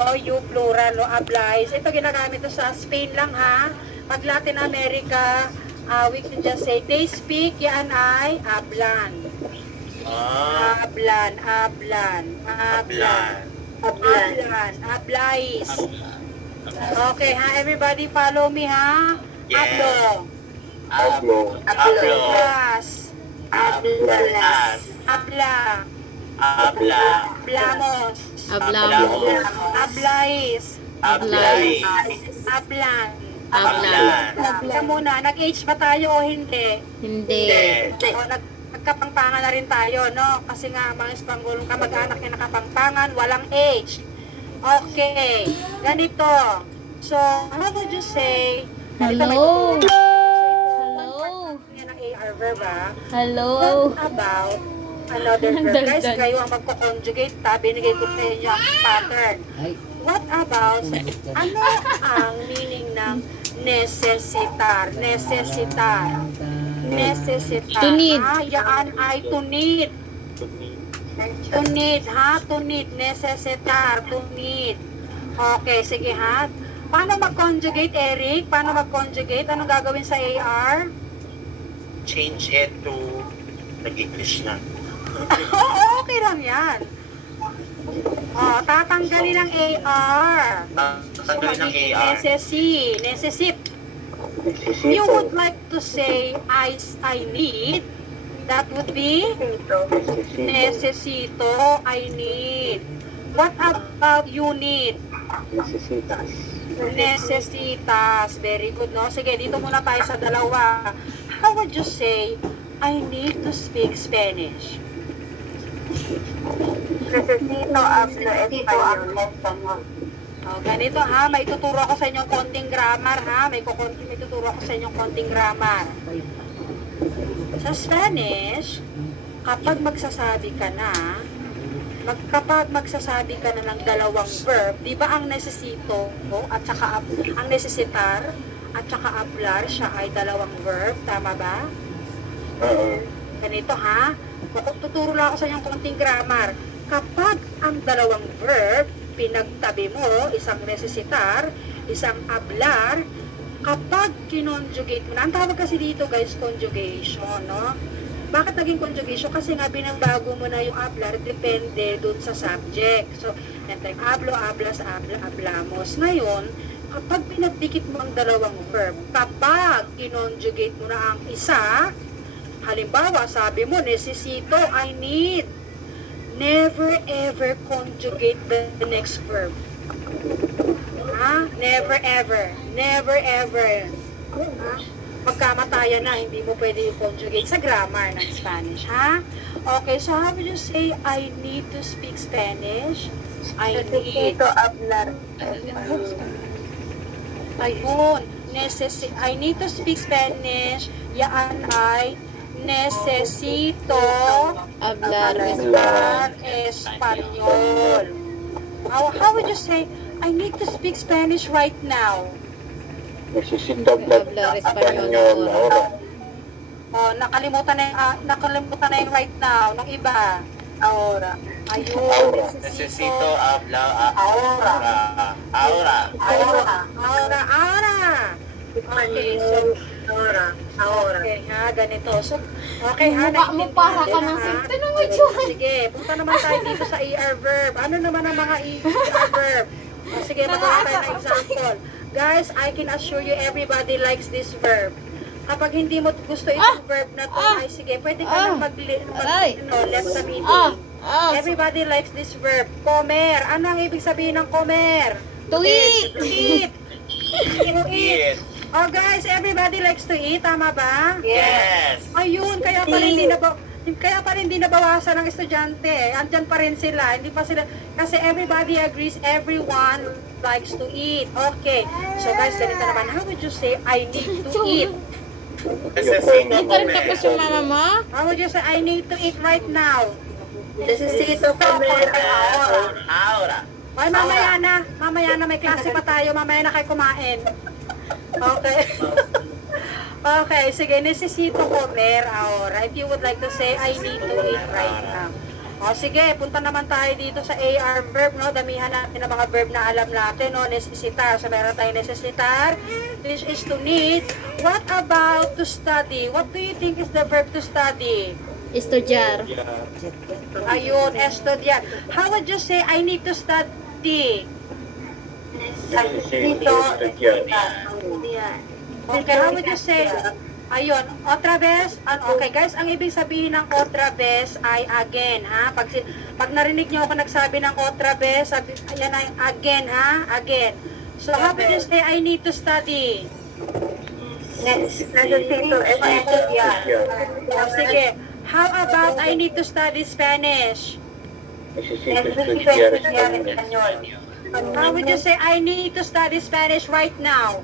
you plural, no, applies. Ito ginagamit to sa Spain lang ha. Pag Latin America, we can just say, they speak, yan ay hablan. Hablan, hablan, hablan. Hablan, hablais. Okay ha, everybody follow me ha. Hablo. Hablo. Hablas. Hablas. Habla. Habla. Hablamos. Hablamos. Hablais. Hablais. Hablan. Hablan. Teka muna, nag-age ba tayo o hindi? Hindi. O nagkapangpangan na rin tayo, no? Kasi nga, mga Espanggolong kamag-anak na nakapangpangan, walang age. Okay, ganito. So, how would you say? Hello. Hello. Yan ang AR verb, ha? Hello. What about another verb? Guys, kayo ang magko-conjugate, ta? Binigay ko sa inyo ang pattern. What about, ano ang meaning ng necessitar? Necessitar. Necessitar. To need. Yan ay to need. To need, ha? To need. Necessitar. To need. Okay, sige, ha? Paano mag-conjugate, Eric? Paano mag-conjugate? Anong gagawin sa AR? Change it to nag-English na. Okay lang yan. Tatanggalin ang AR. Tanggalin ng AR. Necessip. You would like to say, I need. That would be necesito, I need. What about you need? Necesitas. Necesitas. Very good, no? Sige, dito muna tayo sa dalawa. How would you say, I need to speak Spanish? Necesito hablar español. Ganito ha, may tuturo ako sa inyong konting grammar ha. May tuturo ako sa inyong konting grammar. Sa Spanish, kapag magsasabi ka na ng dalawang verb, di ba ang necesito at saka ang necesitar at saka hablar, siya ay dalawang verb, tama ba? Oo. Ganito ha, tuturo lang ako sa inyong konting grammar. Kapag ang dalawang verb, pinagtabi mo, isang necesitar, isang hablar, kapag kinonjugate mo na, ang tawag kasi dito guys, conjugation, no? Bakit naging conjugation? Kasi nga binabago mo na yung hablar, depende dun sa subject. So, like hablo, hablas, hablamos. Ngayon, kapag pinagdikit mo ang dalawang verb, kapag kinonjugate mo na ang isa, halimbawa, sabi mo, necesito, I need. Never ever conjugate the next verb. Ha? Never ever. Never ever. Ha? Pagkamatayan na, hindi mo pwede yung conjugate sa grammar ng Spanish. Ha? Okay, so how would you say, I need to speak Spanish? I need. Necesito hablar. Ayun. I need to speak Spanish. Yan ay necesito Hablar Espanyol. How would you say, I need to speak Spanish right now? Necesito hablar español ahora. Nakalimutan na yung right now ng iba. Ahora. Ayun. Necesito hablar ahora. Ahora. Okay, so, Ahora. okay ha, ganito. So, okay ha, Mukha mo para ka ng ha? sinto ng itsura. Sige, punta naman tayo dito sa ER verb. Ano naman ang mga ER verb? Sige, magawa tayo ng example. Guys, I can assure you everybody likes this verb. Kapag hindi mo gusto itong verb na to, ay sige, pwede ka nang left sa meeting. Everybody likes this verb. Comer. Ano ang ibig sabihin ng comer? To eat. To eat. To eat. Oh guys, everybody likes to eat, tama ba? Yes. Ayun, kaya pa rin di nabawasan ng estudyante. Andyan pa rin sila. Hindi pa sila, kasi everybody agrees, everyone likes to eat. Okay. So guys, ganito naman. How would you say, I need to eat? Necesito Hindi pa rin tapos yung mama mo? How would you say, I need to eat right now? Necesito comer ahora. Ay, mamaya na, may klase pa tayo. Mamaya na kayo kumain. Okay. Okay, sige, necesito comer ahora. If you would like to say, I need to eat right now. O sige, punta naman tayo dito sa AR verb, no? Damihan natin ang mga verb na alam natin, no? Necessitar. So meron tayong necessitar, which is to need. What about to study? What do you think is the verb to study? Estudyar. Ayun, estudiar. How would you say, I need to study? Necesito estudiar. Okay, how would you say? Ayun, otra vez. Okay guys, ang ibig sabihin ng otra vez ay again, ha? Pag narinig niyo ako nagsabi ng otra vez, ayan ay again, ha? Again. So how would you say, I need to study? Necesito estudiar. O sige, how about I need to study Spanish? Necesito estudiar español. How would you say, I need to study Spanish right now?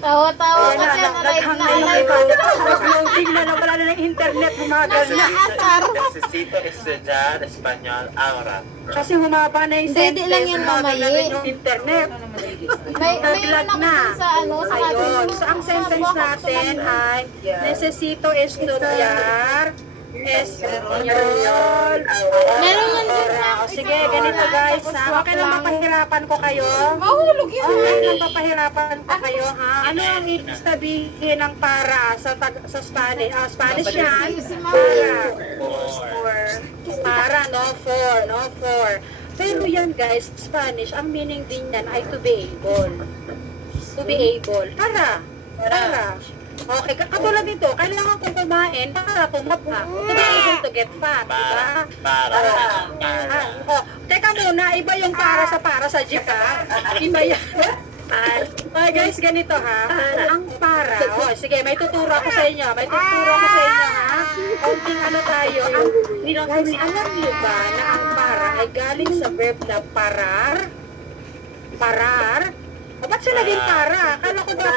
Tawa-tawa ka dyan, right na alay ko. Nag-loading na wala na ng internet, humagal na. Asar. Necesito estudiar español ahora. Kasi humaba na yung Hindi lang yan, humagal na mamayi. rin yung internet. May Naglag ako na. dun sa ano, sa Ayun. So, ang sentence natin ay, necesito estudiar Espanyol. Meron lang din Ahora. na. O sige, ganito guys, ha? Okay lang mapahirapan ko kayo. Mahulog yun. Okay lang mapahirapan ko kayo, ha? Ano ang ibig sabihin ng para sa Spanish? Spanish yan. Para. Para, no? For. Pero yan guys, Spanish, ang meaning din yan ay to be able. To be able. Para. Okay, katulad nito, kailangan kong kumain para tumaba. To be able to get fat, diba? Para. Teka muna, iba yung para sa jeep, ha? Iba yan. Okay guys, ganito ha. Ang para, sige, may tuturo ako sa inyo. Ha? Konting ano tayo. Guys, alam niyo ba na ang para ay galing sa verb na parar? O ba't siya naging para? Akala ko ba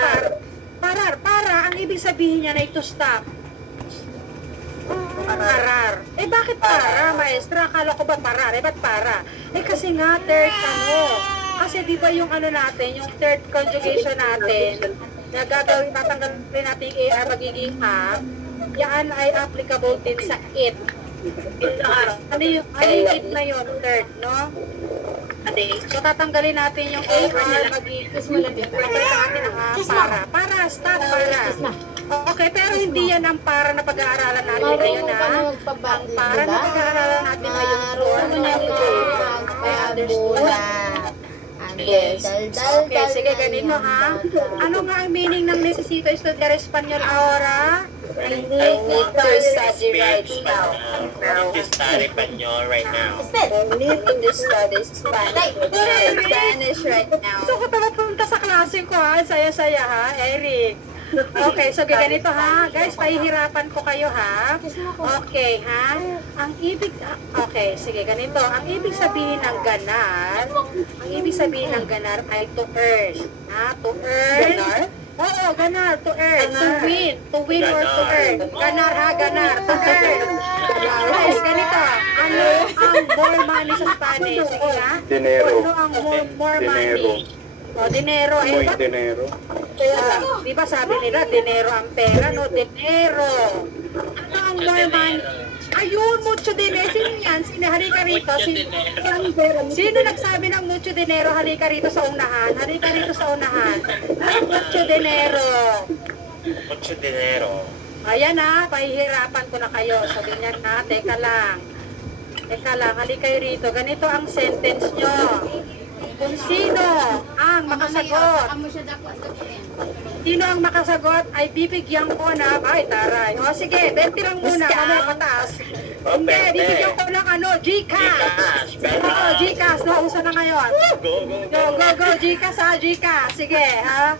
para, ang ibig sabihin niya na to stop. Parar. Bakit para, maestra? Akala ko ba parar? Ba't para? Kasi nga, kasi di ba yung ano natin, yung third conjugation natin, na tatanggalin natin yung AR, magiging a, yan ay applicable din sa it. Ano yung it na yun, third, no? So, tatanggalin natin yung AR, magiging natin ang para, stop, para. Okay, pero hindi yan ang para na pag-aaralan natin ngayon, ha? Ang para na pag-aaralan natin ngayon, Okay, sige, ganito ha. Ano nga ang meaning ng necesito estudiar Espanyol ahora? I need to study right now. I need to study español right now. I need to study Spanish right now. Gusto ko punta sa klase ko ha. Saya-saya ha, Eric. Okay, so ganito ha. Guys, pahihirapan ko kayo ha. Okay ha. Okay, sige, ganito. Ang ibig sabihin ng ganar, ay to earn. Ha? To earn. Ganar? Oo, ganar. To earn. To win or to earn. Ganar ha, ganar. To earn. Guys, ganito. Ano ang more money sa Spanish? Sige ha? Dinero. Ano ang more money? O, dinero. Muy Ba't dinero. di ba sabi nila, dinero ang pera, no? Dinero. Ano ang more money? Ayun, mucho dinero. Sino yan? Halika rito. Sino nagsabi ng mucho dinero? Halika rito sa unahan. Mucho dinero. Mucho dinero. Ayan na, pahihirapan ko na kayo. So, ganyan na. Teka lang. Halika kayo rito. Ganito ang sentence nyo. Kung sino ang makasagot ay bibigyan ko na, ay taray. O sige, 20 lang muna, mamaya pataas. Hindi, bibigyan ko ng Gcash. Oo, Gcash, nauso na ngayon. Go, Gcash ha, Gcash. Sige, ha.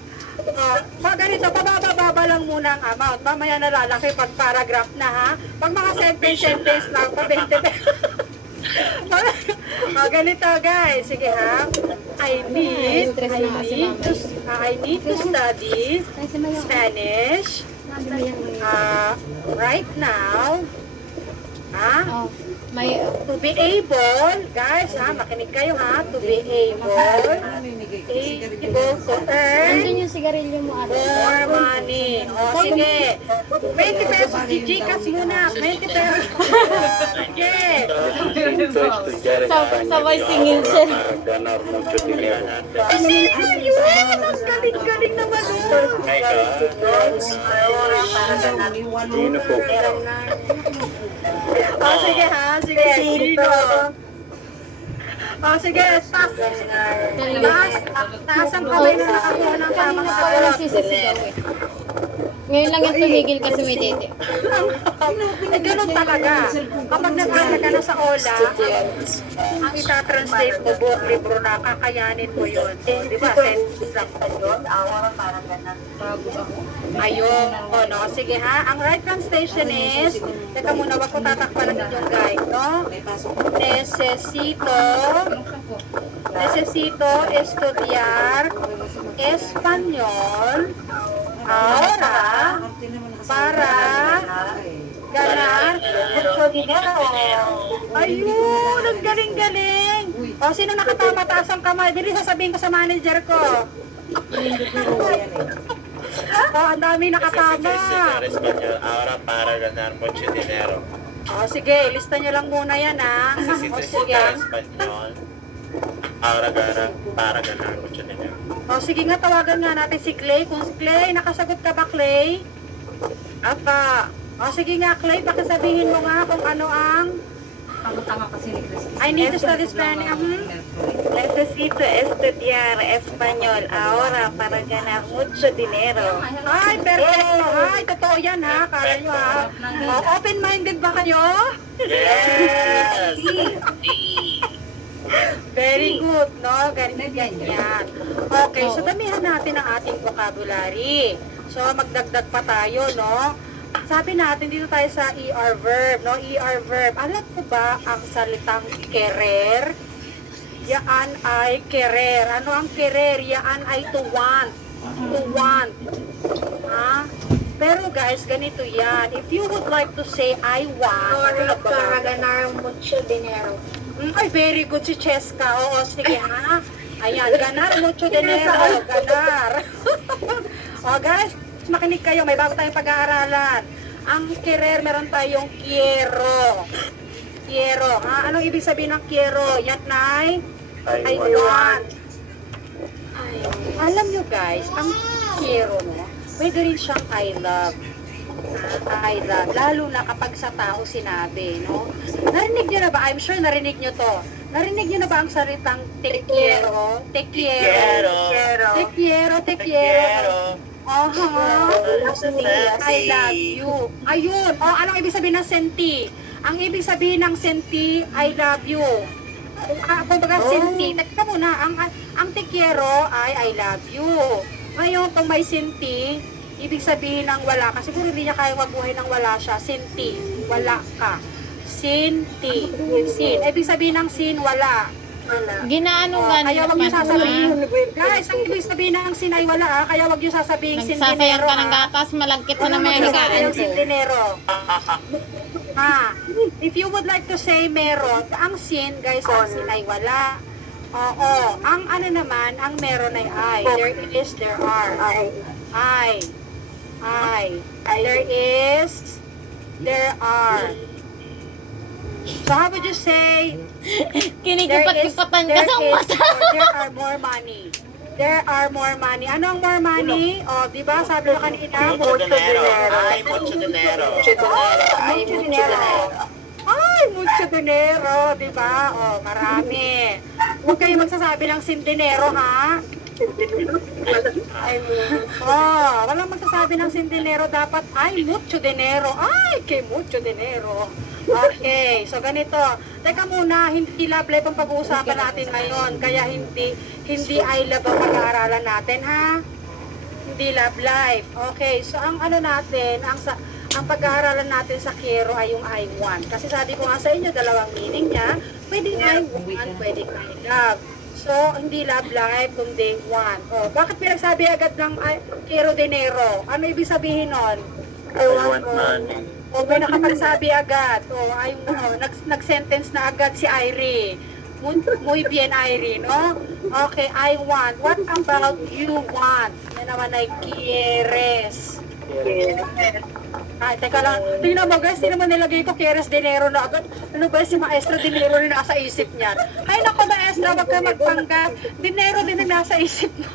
Pag ganito, pababa lang muna ang amount. Mamaya nalalaki pag paragraph na ha. Pag mga sentence lang, pa 20 ganito guys, sige ha. I need to study Spanish right now. To be able, guys ha, makinig kayo ha, to be able able to earn Nandun yung sigarilyo mo, ate. more money. O, sige. 20 pesos. Gcash muna. 20 pesos. Sige. Sabay singing siya. Ayun! Ang galing-galing naman nun. O, sige ha. Sige. Sino? O, sige. Taas ang kamay na nakakuha ng tamang Kanina pa ako sagot. nagsisisigaw eh. Ngayon lang yung tumigil kasi may tete. Eh, ganun talaga. Kapag nag-asa ka na sa OLA, ang itatranslate mo buong libro na kakayanin mo yun. Di ba? Sentence lang pa yun. Ayun. O, no? Sige ha. Ang right translation is, teka muna, wag ko tatakpan ng inyong guide, no? Necesito estudiar Espanyol ahora para ganar mucho dinero. Ayun, ang galing-galing. O, sino nakatama taas ang kamay? Dili sasabihin ko sa manager ko. O, ang dami nakatama. Espanyol, ahora para ganar mucho dinero. O, sige, lista nyo lang muna yan, ha? O, Necesito sige. Espanyol, ahora para ganar mucho dinero. O, sige nga, tawagan nga natin si Clay. Kung si Clay, nakasagot ka ba, Clay? Apa. O, sige nga, Clay, pakisabihin mo nga kung ano ang... I need to study Spanish. Necesito estudiar español ahora para ganar mucho dinero. Ay, perfecto. Ay, totoo yan, ha? Kala nyo, ha? O, open-minded ba kayo? Yes! Very good, no? Ganyan. Okay, so damihan natin ang ating vocabulary. So, magdagdag pa tayo, no? Sabi natin, dito tayo sa ER verb, no? ER verb. Alam ko ba ang salitang querer? Yaan ay querer. Ano ang querer? Yaan ay to want. To want. Ha? Pero guys, ganito yan. If you would like to say, I want, Para ganar mucho dinero. Ay, very good si Cheska. Oo, sige ha. Ayan, ganar mucho dinero. Ganar. O guys, makinig kayo. May bago tayong pag-aaralan. Ang querer, meron tayong quiero. Quiero. Ha? Anong ibig sabihin ng quiero? Yan ay I want. Alam nyo guys, ang quiero, no? Pwede rin siyang I love. I love. Lalo na kapag sa tao sinabi, no? Narinig nyo na ba? I'm sure narinig nyo to. Narinig nyo na ba ang salitang te quiero? Te quiero. Te quiero, te quiero. I love you. Ayun. O, anong ibig sabihin ng senti? Ang ibig sabihin ng senti, I love you. Kung baga senti, teka muna, ang te quiero ay I love you. Ngayon, kung may senti, ibig sabihin ng wala ka. Siguro hindi niya kaya mabuhay ng wala siya. Senti, wala ka. Sinti, sin. Ibig sabihin ng sin, wala. Ginaano O, nga kaya wag niyo naman sasabihin. ha? Guys, ang ibig sabihin ng sin ay wala, ha? Kaya wag niyo sasabihin sin Nagsasayang dinero. ka ng gatas, malagkit mo na may Wala higaan yung sin ko. dinero. If you would like to say meron, ang sin, guys, ang sin ay wala. Oo. Ang ano naman, ang meron ay I. There is, there are. I. There is, there are. So how would you say, Kinikupat-kupatan ka sa mata. there are more money. There are more money. Ano ang more money? O, di ba? Sabi mo kanina, Mucho dinero. Ay, mucho dinero. Ay, mucho dinero, di ba? O, marami. Huwag kayo magsasabi ng sin dinero, ha? Walang magsasabi ng sin dinero. Dapat, ay, mucho dinero. Ay, kay mucho dinero. Okay, so ganito. Teka muna, hindi love life ang pag-uusapan natin ngayon. Kaya hindi I love ang pag-aaralan natin, ha? Hindi love life. Okay, so ang ano natin, ang pag-aaralan natin sa quiero ay yung I want. Kasi sabi ko nga sa inyo, dalawang meaning niya. Pwedeng I want, pwedeng I love. So, hindi love life, kundi want. O, bakit pinagsabi agad ng quiero dinero? Ano ibig sabihin nun? I want money. O, may nakapagsabi agad. O, nag-sentence na agad si Irie. Muy bien, Irene, no? Okay, I want. What about you want? Yan naman ay quieres. Ay, teka lang. Tingnan mo guys, di naman nilagay ko quieres dinero na agad. Ano ba si maestro dinero na nasa isip niyan? Ay nako maestro, wag ka magpanggap. Dinero din ang nasa isip mo.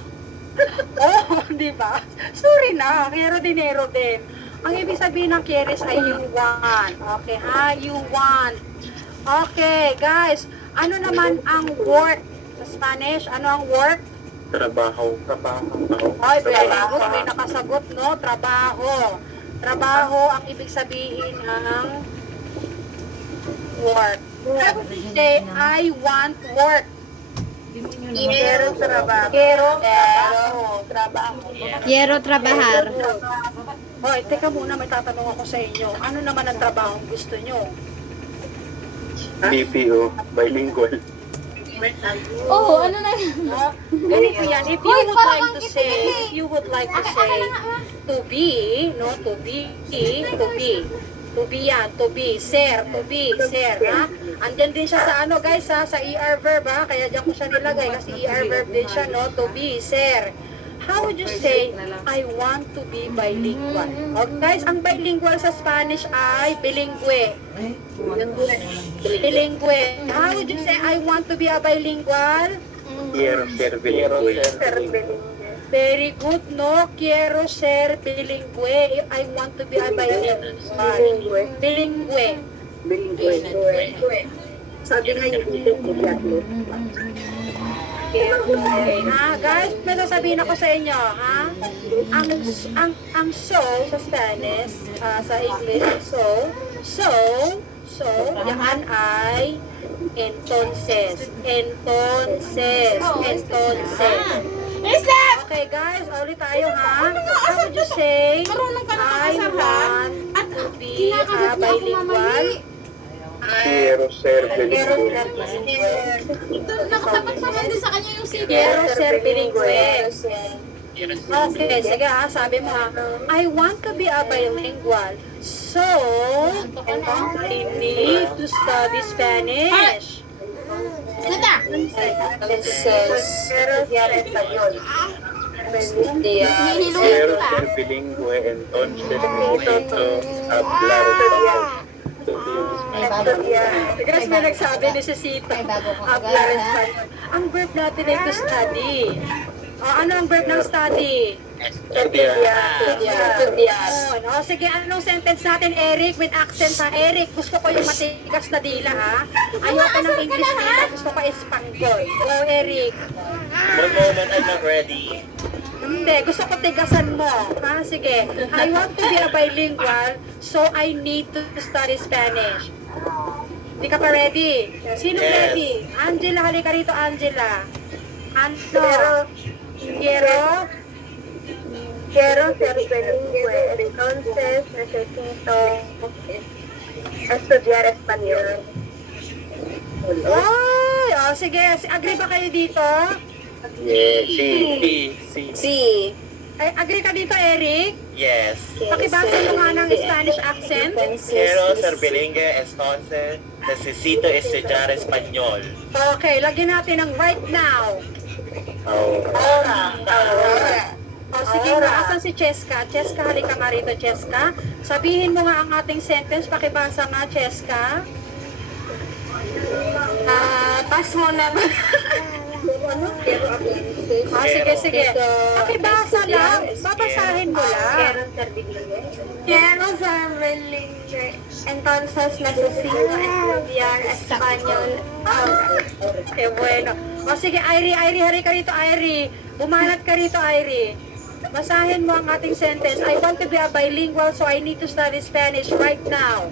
Oh, di ba? Sorry na, quiero dinero din. Ang ibig sabihin ng quieres ay you want. Okay, ha? You want. Okay, guys. Ano naman ang work sa Spanish? Ano ang work? Trabaho. Ay, very good. May nakasagot, no? Trabaho. Trabaho ang ibig sabihin ng work. I would say, I want work. Quiero trabajo. Quiero trabajar. Hoy, teka muna, may tatanong ako sa inyo. Ano naman ang trabaho gusto nyo? BPO, bilingual. Oh, ano na? No? Ganito yan. If you Hoy, would parang like ang to say, itim-itim. if you would like to say, to be, no? To be, to be yan, to be, sir, ha? Andyan din siya sa ano guys ha, sa ER verb ha, kaya dyan ko siya nilagay kasi ER verb din siya, no? To be, sir. How would you say, I want to be bilingual? Okay, guys, ang bilingual sa Spanish ay bilingüe. Bilingüe. How would you say, I want to be a bilingual? Quiero ser bilingüe. Very good, no? Quiero ser bilingüe. I want to be a bilingual. Bilingüe. Sabi nga yung okay, ha? Guys, may sasabihin ako sa inyo, ha? Ang so sa Spanish, sa English, so, yan ay entonces. Okay, guys, ulit tayo, ha? How would you say, I want to be a bilingual? Quiero ser bilingüe. Nakatapat naman din sa kanya yung CD. Quiero ser bilingüe. Okay, sige ha, sabi mo ha, I want to be a bilingual. So, I need to study Spanish. Quiero ser bilingüe, entonces necesito hablar español. Grace may nagsabi, necesito hablar Espanyol. Ang verb natin ay to study. Ano ang verb ng study? Estudiar. O, sige, anong sentence natin, Eric? With accent ha, Eric. Gusto ko yung matigas na dila, ha? Ayoko ng English dila, gusto ko Espanyol. O, Eric. One moment, I'm not ready. Hindi, gusto ko tigasan mo. Ha, sige. I want to be a bilingual, so I need to study Spanish. Hindi ka pa ready? Sino Yes. ready? Angela, halika rito, Angela. Ano? Quiero ser bilingüe, entonces necesito estudiar español. Ay, sige. Agree ba kayo dito? Yes. Sí. Ay, agree ka dito, Eric? Yes. Pakibasa mo nga ng Spanish accent. Quiero ser bilingüe, entonces necesito estudiar español. Okay, lagyan natin ng right now. Ahora. O sige nga, asan si Cheska? Cheska, halika nga rito, Cheska. Sabihin mo nga ang ating sentence, pakibasa nga, Cheska. Pass mo na ba? Sige. Pakibasa lang. Babasahin mo lang. Quiero ser bilingüe, entonces necesito estudiar español. Eh, bueno. O sige, Irie, halika rito, Irie. Bumanat ka rito, Irie. Basahin mo ang ating sentence. I want to be a bilingual, so I need to study Spanish right now.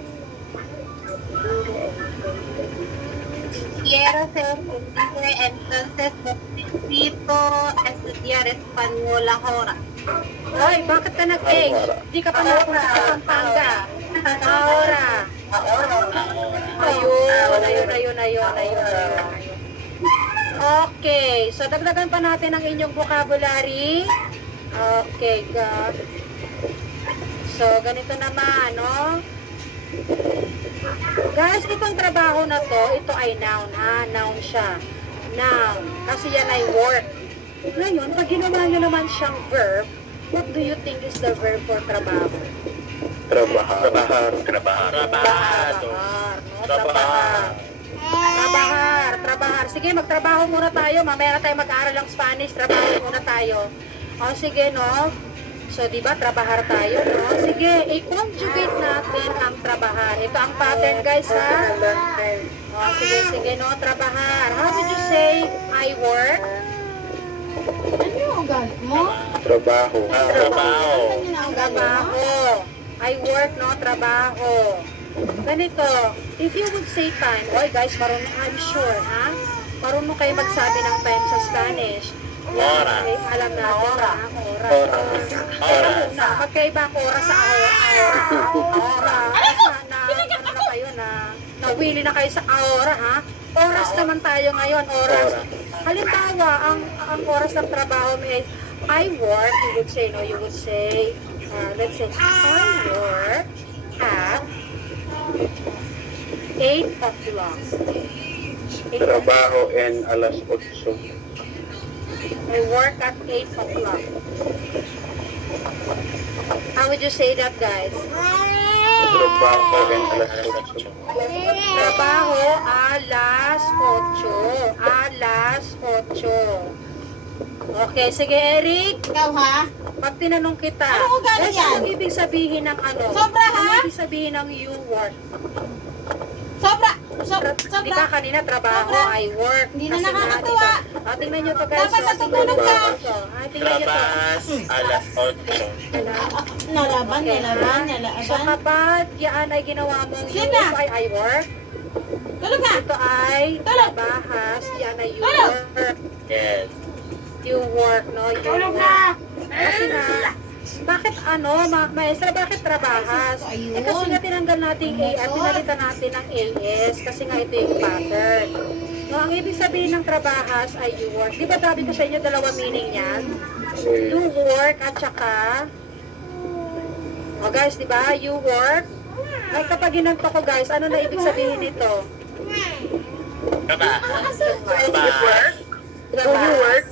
Quiero ser bilingüe, entonces necesito estudiar español ahora. Hoy, bakit ka nag-age? Di ka pa napunta sa Pampanga. Ahora. Ayun. Okay, so dagdagan pa natin ang inyong vocabulary. Okay, so ganito naman, no? Guys, itong trabaho na to, ito ay noun ha. Noun siya. Noun. Kasi yan ay work. Ngayon, pag ginawa nyo naman siyang verb, what do you think is the verb for trabaho? Trabajar. Trabahado. Trabajar, no? Trabajar. Sige, magtrabaho muna tayo. Mamaya na tayo mag-aaral ng Spanish. Trabaho muna tayo. O, sige, no? So, di ba, trabajar tayo, no? Sige, i-conjugate natin ang trabajar. Ito ang pattern, guys, ha? O, sige, no? Trabajar. How would you say, I work? Ano yung ugali mo? Trabaho. Trabaho. Trabaho. I work, no? Trabaho. Ganito, if you would say time, oy guys, marunong, I'm sure, ha? Marunong kayo magsabi ng time sa Spanish. Oras. Okay, alam natin, Oras. Oras. Magkaiba ang oras sa oras. Ano na kayo na, nawili na kayo sa aura, ha? Oras naman tayo ngayon, oras. Halimbawa, ang oras ng trabaho may I work, you would say, let's say, I work at 8 o'clock. Trabaho en alas 8. I work at 8 o'clock. How would you say that, guys? Trabaho en alas 8. Trabaho alas 8. Alas 8. Okay, sige Eric. Ikaw ha? Pag tinanong kita, Ano ugali guys, yan? anong ibig sabihin ng ano? Sobra, ha? Anong ibig sabihin ng you work? Sobra! Di ba kanina trabaho, Sobra. I work. Hindi na Kasi nga, nakakatuwa. di ba? Tingnan nyo to guys. Dapat natutulog ka. Tingnan nyo to. Trabas. Alas 8. Nalaban, Okay, nalaban, ha? nalaban. So kapag yan ay ginawa mong you, Sige na. ito ay I work. Tulog na! Ito ay Tulog. trabahas. Yan ay you Tulog. work. Yes. You work, no? You Tulog work. na! Kasi nga, bakit maestra, bakit trabahas? Eh kasi nga tinanggal natin A at pinalitan natin ng AS kasi nga ito yung pattern. No, ang ibig sabihin ng trabahas ay you work. Di ba sabi ko sa inyo dalawa meaning yan? You work at saka guys, di ba? You work. Ay kapag ginanto ko guys, ano na ibig sabihin nito? Trabahas. Do you work?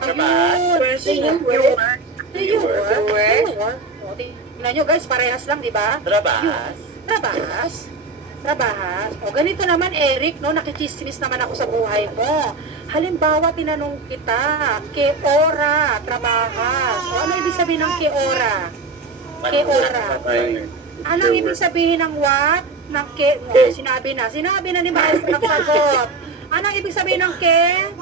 Trabahas. Do you work? Do you work? O, tingnan nyo guys, parehas lang, di ba? Trabahas. Trabahas. O, ganito naman, Eric, no? Nakichismis naman ako sa buhay mo. Halimbawa, tinanong kita, ke ora, trabahas. O, ano ibig sabihin ng ke ora? Ke ora. Ay, Anong ibig sabihin ng what? Ng ke? O, sinabi na ni Maestro ang sagot. Anong ibig sabihin ng ke?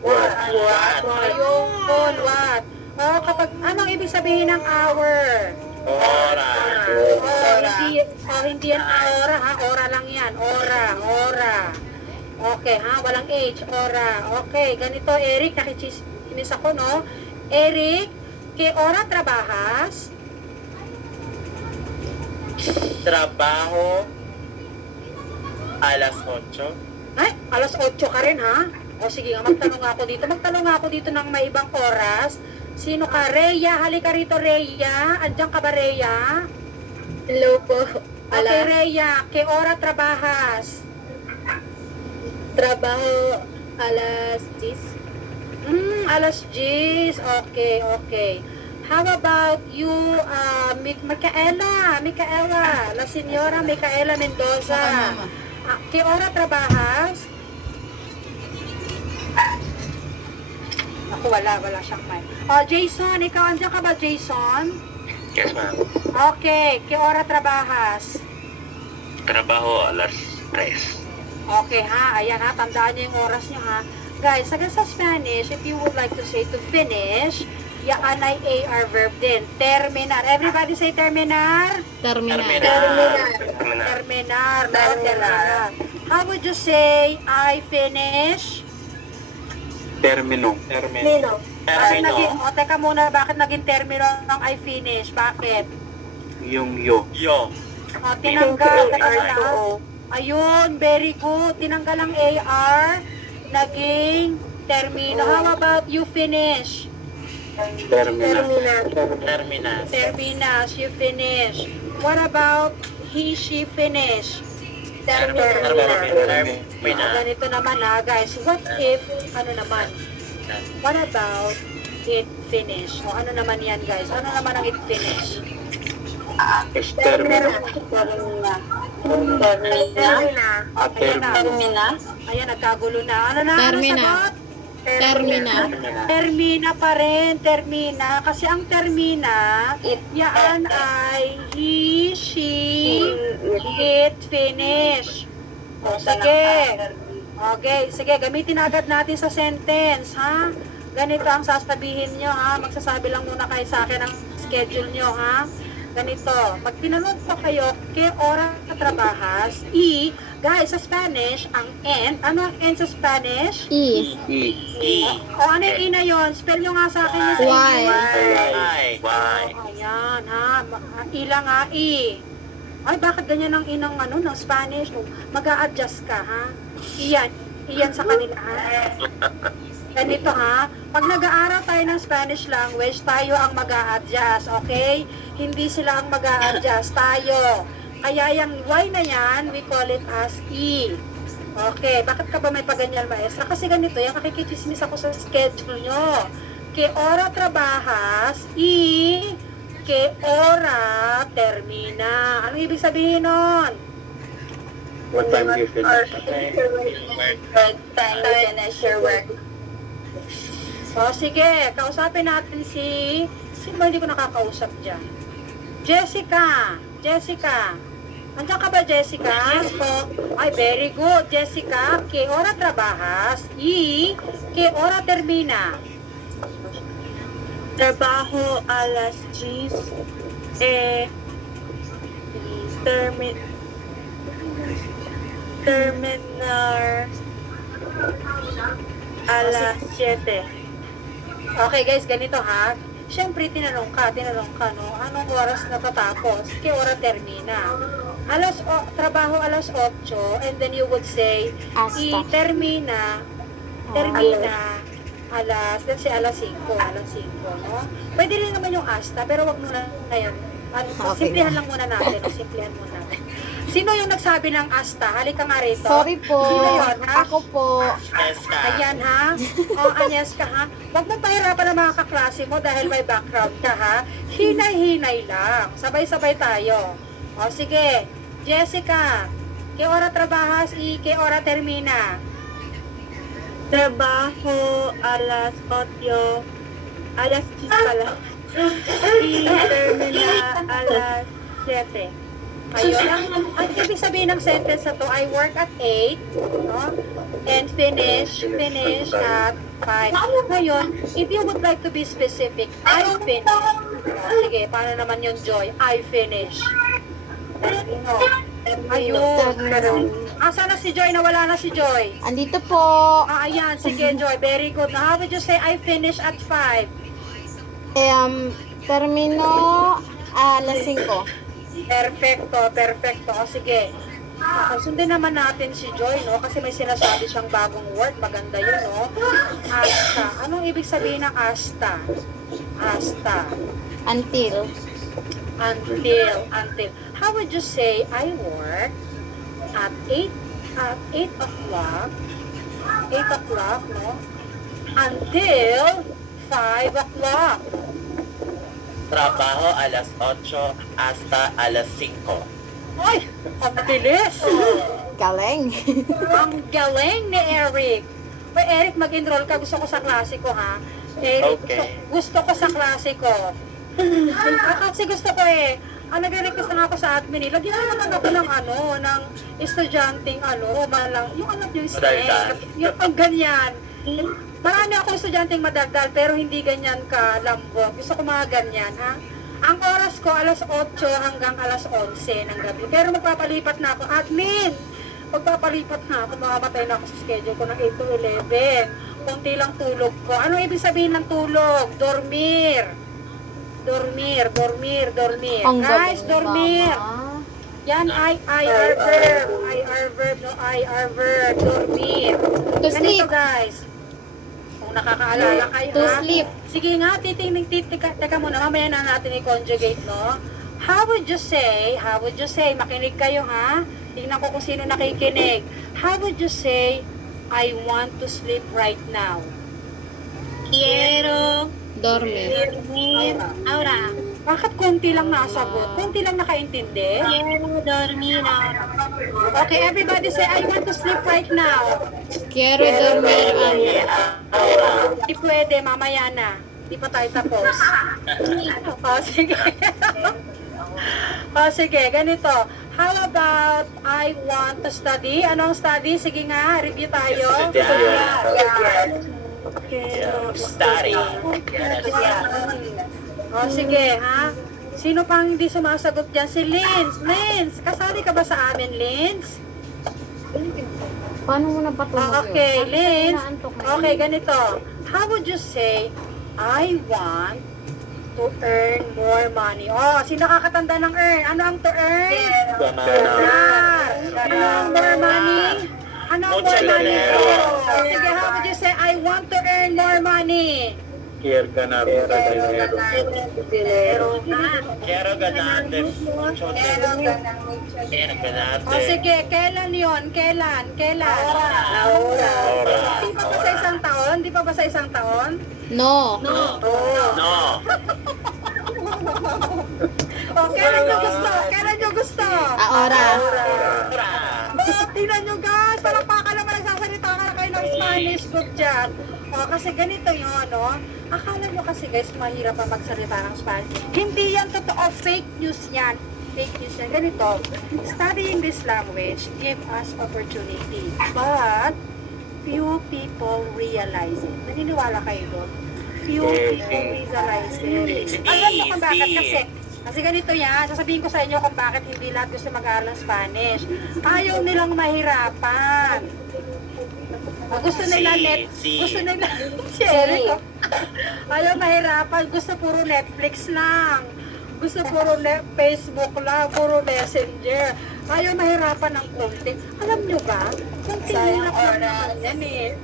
What? Ayun, what? O, kapag, anong ibig sabihin ng hour? Oras. Hindi yan ora ha, ora lang yan, ora. Okay ha, walang H, ora. Okay, ganito Eric, nakichismis ako no. Eric, ke ora trabahas? Trabaho. Alas 8. Ay, alas 8 ka rin ha? O sige nga, magtanong ako dito ng may ibang oras. Sino ka? Rhea, halika rito Rhea. Andiyan ka ba Rhea? Hello po. Okay Rhea, ke ora trabahas? Trabaho alas 10. Alas 10. Okay. How about you, Micaela, la señora Micaela Mendoza. Que ora trabahas? Ako, wala siyang mic. Jason, ikaw, andiyan ka ba, Jason? Yes, ma'am. Okay, que ora trabahas? Trabaho alas 3. Okay ha, ayan ha, tandaan niyo yung oras niyo ha. Guys, sa Spanish, if you would like to say to finish, yan ay AR verb din. Terminar. Everybody say terminar. Terminal. Terminar. How would you say I finish? termino. Termino. Teka muna, bakit naging termino ng I finish? Bakit? Yung yo. Yo. Tinanggal. Ayun, very good. Tinanggal ang AR, naging termino. How about you finish? Terminas. Terminas, you finish. What about he, she finish? Termina. Ganito naman ha, guys. What if, ano naman? What about it finish? O ano naman yan, guys? Ano naman ang it finish? Termina. Termina. Ayan, nagkagulo na. Ano na? Termina. Ano sagot? Termina. Termina pa rin, termina. Kasi ang termina, yan ay he, she, it, finish. O, sige. Okay, sige, gamitin agad natin sa sentence, ha? Ganito ang sasabihin nyo, ha? Magsasabi lang muna kayo sa akin ang schedule nyo, ha? Ganito, pag tinanong pa kayo, ke oras na trabahas, guys, sa Spanish, ang N, ano ang N sa Spanish? E. O ano yung E na yun? Spell nyo nga sa akin yung Y. Why? Ayan, ha? E lang ha, E. Ay, bakit ganyan ang E ng, ng Spanish? Mag-a-adjust ka, ha? Iyan sa kanila, ha? Ganito, ha? Pag nag-aaral tayo ng Spanish language, tayo ang mag-a-adjust, okay? Hindi sila ang mag-a-adjust, tayo. Kaya yung Y na yan, we call it as E. Okay, bakit ka ba may paganyan, maestra? Kasi ganito, yung nakikichismis ako sa schedule nyo. Que ora trabahas, E, que ora termina. Ano ibig sabihin nun? What time do you finish? What time you finish your work? O sige, kausapin natin sino ba hindi ko nakakausap dyan? Jessica. Andiyan ka ba, Jessica? Yes po. Ay, very good, Jessica. Que ora trabajas y que ora termina? Trabajo alas 10 terminar alas 7. Okay guys, ganito ha. Siyempre, tinanong ka, no? Anong oras natatapos? Que ora termina? Trabaho alas 8, and then you would say, Hasta. termina, let's say alas 5, no? Pwede rin naman yung hasta, pero wag muna ngayon. Okay. Simplihan lang muna natin, simplihan muna. Sino yung nagsabi ng hasta? Halika nga rito. Sorry po. Sino yun, ha? Ako po. Ayan ha. O, anyas ka ha. Huwag mo pahirapan ang mga kaklase mo dahil may background ka ha. Hinay-hinay lang. Sabay-sabay tayo. O sige. Jessica. Que ora trabahas y que ora termina? Trabajo alas 8, alas 10 pala. Y termina alas 7. Ayun. Ang ibig sabihin ng sentence na to, I work at 8, no? And finish at 5. Ngayon, if you would like to be specific, I finish. O, sige, paano naman yung Joy? I finish. Ayun. Asa na si Joy? Nawala na si Joy. Andito po. Ayan. Sige, Joy. Very good. Now, how would you say I finish at 5? Termino alas 5. Perfecto. O, sige. Sundin naman natin si Joy, no? Kasi may sinasabi siyang bagong word. Maganda yun, no? Asta. Anong ibig sabihin ng asta? Asta. Until. How would you say I work at 8 o'clock? 8 o'clock, no? Until 5 o'clock. Trabaho alas 8 hasta alas 5. Ay, ang bilis. Galing. Ang galing ni Eric. Oy, Eric, mag-enroll ka. Gusto ko sa klase ko, ha? Eric, Okay. gusto ko sa klase ko. Kasi gusto ko nag-request na ako sa admin. Lagyan mo naman ako ng estudyanteng yung yung Madaldal. yung pag ganyan. Marami akong estudyanteng madaldal, pero hindi ganyan ka lambot. Gusto ko mga ganyan, ha? Ang oras ko, alas 8 hanggang alas 11 ng gabi. Pero magpapalipat na ako. Admin! Magpapalipat na ako. Makamatay na ako sa schedule ko ng 8 to 11. Kunti lang tulog ko. Ano ibig sabihin ng tulog? Dormir. Ang Guys, galing, dormir. Mama. Yan ay IR verb. IR verb. Dormir. To Ganito, sleep. guys. Kung nakakaalala kayo, To ha? sleep. Sige nga, teka muna, mamaya na natin i-conjugate, no? How would you say, makinig kayo, ha? Tingnan ko kung sino nakikinig. How would you say, I want to sleep right now? Quiero Dorme. dormir ahora. Bakit konti lang nasagot? Konti lang nakaintindi? Quiero dormir ahora. Okay, everybody say, I want to sleep right now. Quiero dormir ahora. Hindi pwede, mamaya na. Hindi pa tayo tapos. O, sige. O, sige, ganito. How about I want to study? Anong study? Sige nga, review tayo. Study. O, sige, ha? Sino pang hindi sumasagot dyan? Si Linz. Linz, kasali ka ba sa amin, Linz? Paano mo napatulog Okay, Linz. Okay, ganito. How would you say, I want to earn more money? Oh, sino nakakatanda ng earn? Ano ang to earn? Ganar. Ano ang more money? Ano ang more money? Sige, how would you say, I want to earn more money? Quiero ganar para dinero. Quiero ganarte mucho dinero. Quiero ganarte. O sige, kailan yon? Kailan? Ahora. Di pa ba sa isang taon? Di pa ba sa isang taon? No. No. O, kailan nyo gusto? Kailan nyo gusto? Ahora. Ahora. Tingnan nyo guys, parang baka naman nagsasalita ka na kayo ng Spanish group dyan. O, kasi ganito yun, no? Akala nyo kasi guys, mahirap pa magsalita ng Spanish. Hindi yan totoo, fake news yan. Fake news yan. Ganito, studying this language give us opportunity. But, few people realize it. Naniniwala kayo doon? Few people realize it. Alam nyo kung bakit kasi ganito yan, sasabihin ko sa inyo kung bakit hindi lahat gusto mag-aaral ng Spanish. Ayaw nilang mahirapan. Gusto nila gusto nila Cherry. Ayaw mahirapan, gusto puro Netflix lang. Gusto puro Facebook lang, puro Messenger. Ayaw mahirapan ng konti. Alam nyo ba? Konti hirap lang naman yan eh.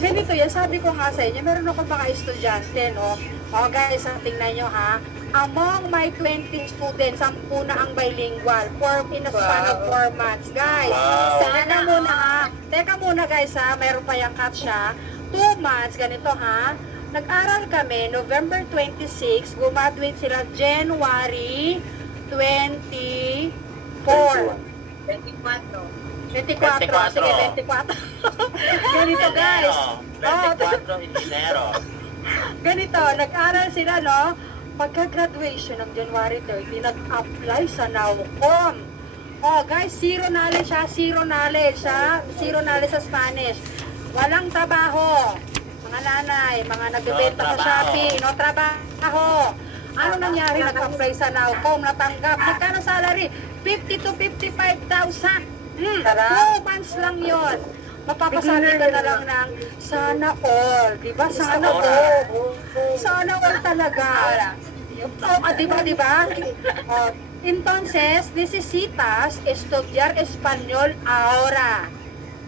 Ganito yan, sabi ko nga sa inyo, meron akong mga estudyante, no? O guys, tingnan nyo ha. Among my 20 students, 10 na ang bilingual in a span of 4 months. Guys, teka muna guys ha, meron pa yung cut siya. 2 months, ganito ha. Nag-aral kami, November 26, graduate sila January 24. 24, sige 24. Ganito guys. 24 Enero. Ganito, nag-aral sila, no? Pagka-graduation ng January 30, nag-apply sa Naucom. Oh, guys, zero knowledge ha, zero knowledge sa Spanish. Walang trabaho. Mga nanay, mga nagbebenta sa Shopee, no trabaho. Ano nangyari? Nag-apply sa Naucom, natanggap. Magkano salary? 50 to 55,000. 2 months lang yon. Mapapasabi ka na lang ng sana all. Diba? Sana all. Sana all talaga. Diba? Entonces, necesitas estudiar español ahora.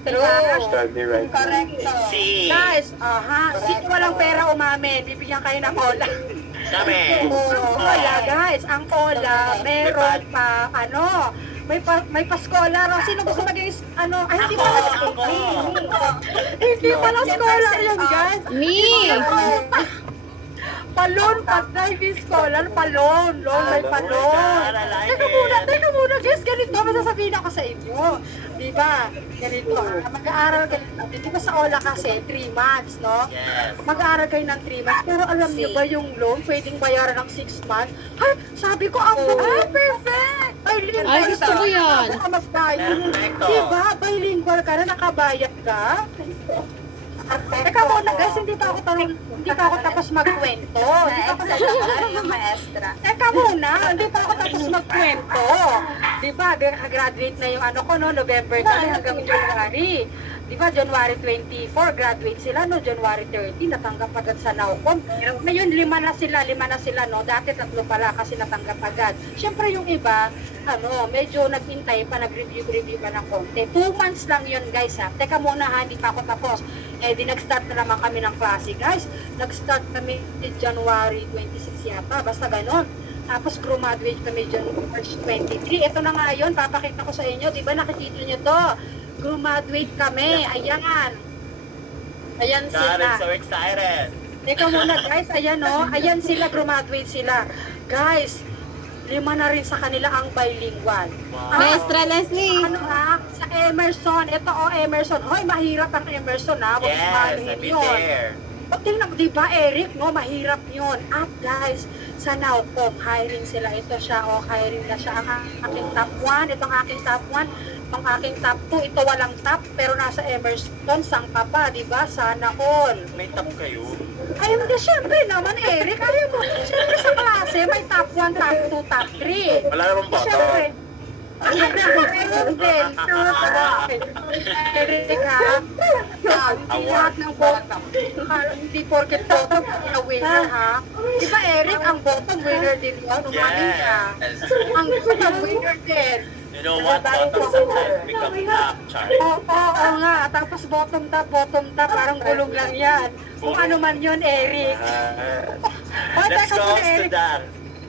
True. Study right now. Correcto. Si. Guys, sino walang pera umamin? Bibigyan kayo ng cola. Sabi. Cola, guys. Ang cola, meron pa, may pa-scholar. O, sino gusto maging, hindi pala, hindi pala scholar yun, guys. Me. Palon, patay, di scholar, palon. May palon. Teka muna, guys, ganito, masasabihin ako sa inyo. Diba? Ganito, mag-aaral kayo, di ba sa OLA kasi, 3 months, no? Yes. Mag-aaral kayo ng 3 months, pero alam niyo ba yung loan, pwedeng bayaran ng 6 months? Ay, sabi ko, perfect! Bilingual Ay, gusto ko yan. Ako mag-bayad. Perfecto. Diba? Bilingual ka na, nakabayad ka? Teka muna, guys, hindi pa ako tapos magkwento. Hindi pa ako Yung maestra. Teka muna, hindi pa ako tapos magkwento. Diba, graduate na yung November 3 hanggang January. Diba, January 24, graduate sila, no? January 30, natanggap agad sa Naucom. Ngayon, 5 na sila, no? Dati 3 pala kasi natanggap agad. Siyempre, yung iba, medyo nag-intay pa, nag-review pa ng konti. 2 months lang yun, guys, ha? Teka muna, ha? Hindi pa ako tapos. Di nag-start na naman kami ng klase, guys. Nag-start kami January 26 yata, basta ganon. Tapos graduate kami dyan March 23. Ito na nga yun, papakita ko sa inyo. Di ba nakikita nyo to? Graduate kami. Ayan. Ayan God, sila. I'm so excited. Teka muna guys, ayan o. Ayan sila, graduate sila. Guys, 5 na rin sa kanila ang bilingual. Wow. Maestra Leslie. Ano ha? Sa Emerson. Ito Emerson. Hoy, mahirap ang Emerson ha. Huwag Yes, mahalin I've been yun. there. O tingnan, di ba Eric, no? Mahirap yun. At guys, sa Naucom, hiring sila. Ito siya, hiring na siya. Ang aking top 1. Ito ang aking top 1. Ang aking top 2. Ito walang top, pero nasa Emerson, sangka pa, di ba? Sana all. May top kayo. Ay, hindi, syempre naman, Eric. Ayaw mo, syempre sa klase, may top 1, top 2, top 3. Wala namang bata. Syempre. Ayun din. Eric, ha? Hindi lahat ng bottom. Hindi porket bottom, na winner, ha? Di ba, Eric, ang bottom winner din yun? Umamin ka. Yes. Ang good ang winner din. You know what? Bottom sometimes become top chart. Oo nga. Tapos bottom top, parang gulong lang yan. Kung ano man yun, Eric. Let's teka go, muna, Eric. Studar.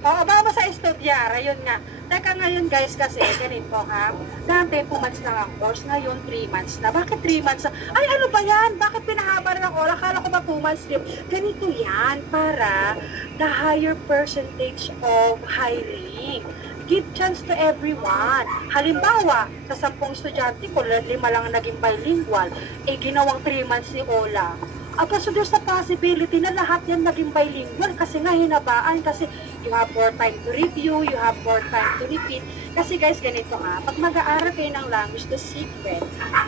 Oo, bago sa estudyar, ayun nga. Teka ngayon guys kasi, ganito ha. Dati 2 months lang ang course, ngayon 3 months na. Bakit 3 months na? Ay, ano ba yan? Bakit pinahaba na ng oras? Akala ko ba 2 months din? Ganito yan, para the higher percentage of hiring. Give chance to everyone. Halimbawa, sa 10 estudyante ko, 5 lang naging bilingual, ginawang 3 months ni Ola. So there's a possibility na lahat yan maging bilingual kasi nga hinabaan kasi you have more time to review, you have more time to repeat. Kasi guys, ganito nga, pag mag-aaral kayo ng language, the secret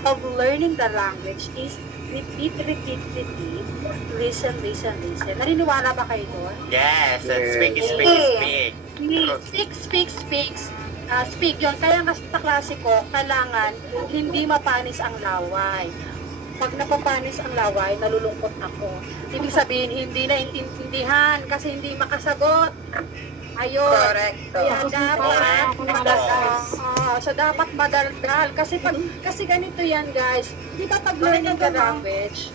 of learning the language is repeat, listen. Naniniwala ba kayo doon? Yes, and speak. Speak yun. Kaya nga sa klase ko, kailangan hindi mapanis ang laway. Pag napapanis ang laway, nalulungkot ako. Ibig sabihin, hindi na intindihan kasi hindi makasagot. Ayun. Correct. Kaya dapat Correct. so dapat madaldal. Kasi ganito yan, guys. Di ba pag learning the language,